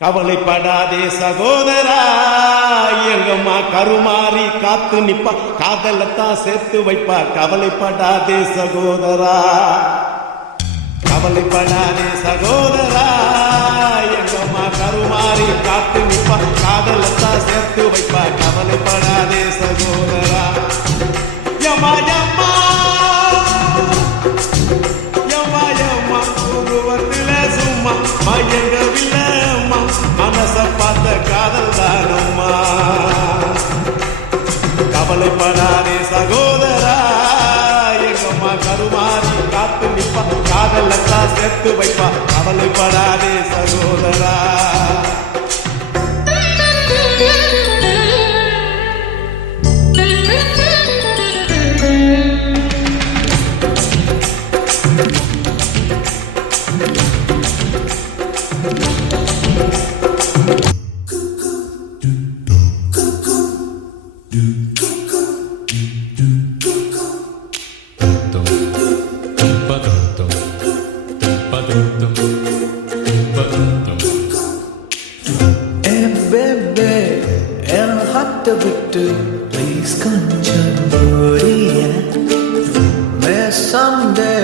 கவலைப்படாதே சகோதரா எங்கம்மா கருமாறி காத்து நிப்பா காதலத்தான் சேர்த்து வைப்பா. கவலைப்படாதே சகோதரா கவலைப்படாதே சகோதரா எங்கம்மா கருமாறி காத்து நிப்பா காதலத்தான் சேர்த்து வைப்பா. கவலைப்படாதே சகோதரா. மனச பார்த்த காதல் தானம்மா. கவலைப்படாதே சகோதரா. எங்கம்மா கருமாறி காத்து நிற்பா காதல் எல்லாம் சேர்த்து வைப்பா. கவலைப்படாதே சகோதரா. பேபே என் ஹார்ட்டை விட்டு ப்ளீஸ் கொஞ்சம் தூரிய மே சம்டே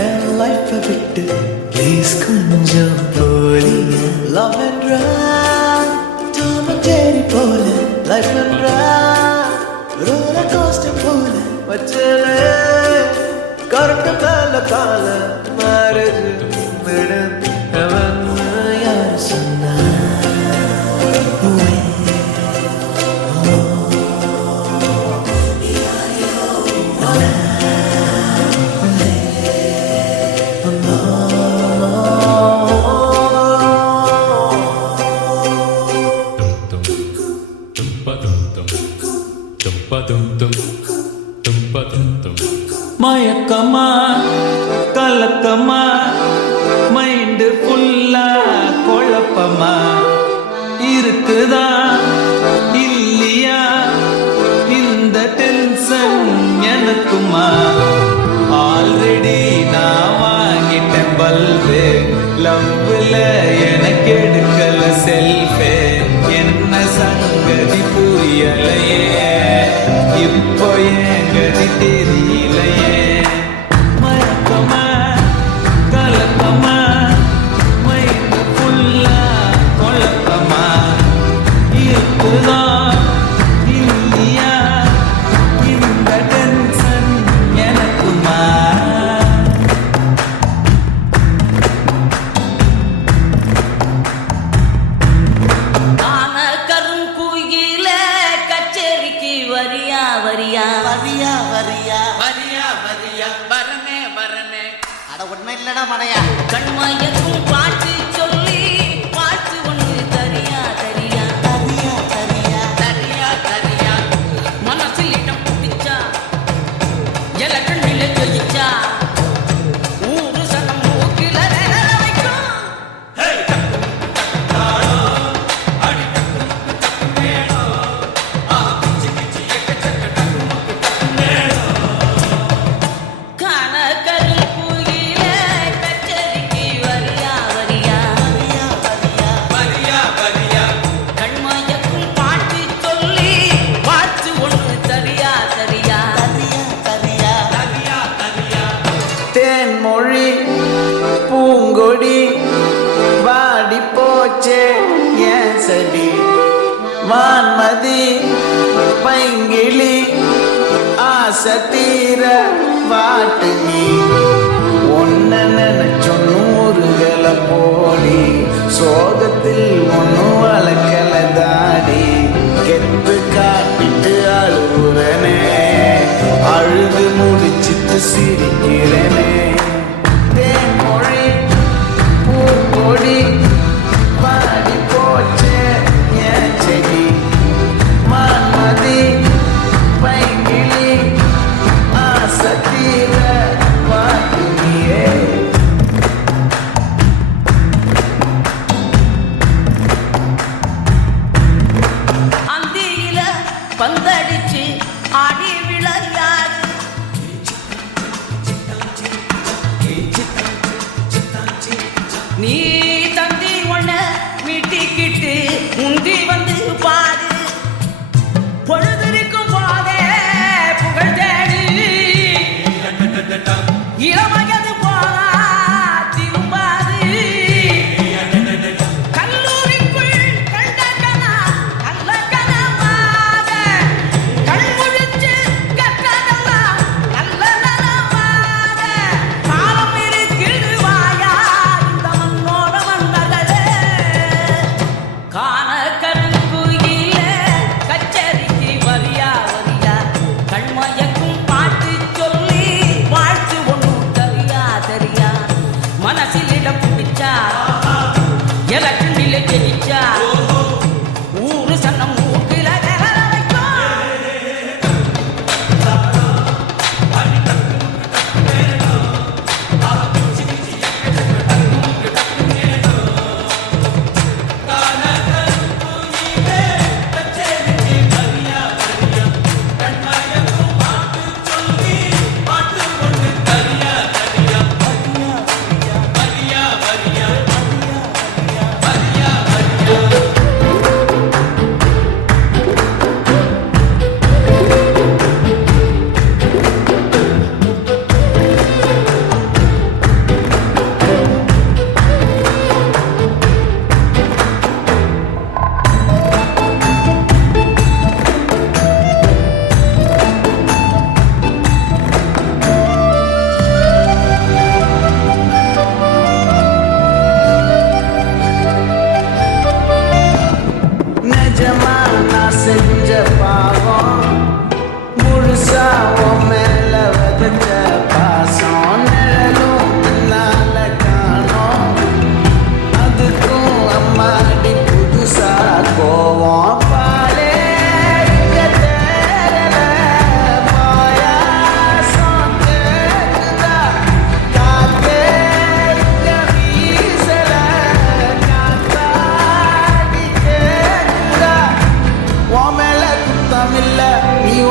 என் லைஃப்பை விட்டு ப்ளீஸ் கொஞ்சம் போலிய லவ் அண்ட் ரன் என்றா டாமச்சேரி போல life and run roller coaster போல வச்சலே கருட்டு கால கால மேரேஜ் விடும் மயக்கமா கலக்கமா மைண்டு ஃபுல்லா குழப்பமா? இருக்குதா இல்லையா? இந்த டென்ஷன் எனக்குமா? வரியா? வரியா வரியா. வரியா வரியா. வரனே வரனே. அட ஒண்ணும் இல்லடா மடையா. கண்மயக்கும் பாட்டு வான்மதி பைங்கிளி ஆசை தீர வாட்டு நீ. ஒன்ன நினைச்சொ நூறுகளை போடி சோகத்தில் ஒன்னும் வளர்க்கல தாடி. கெத்து காட்டிட்டு அழுகுறனே அழுது முடிச்சிட்டு சிரிக்கிறனே. বিচার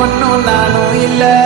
ஒன்னும் நானும் இல்லை.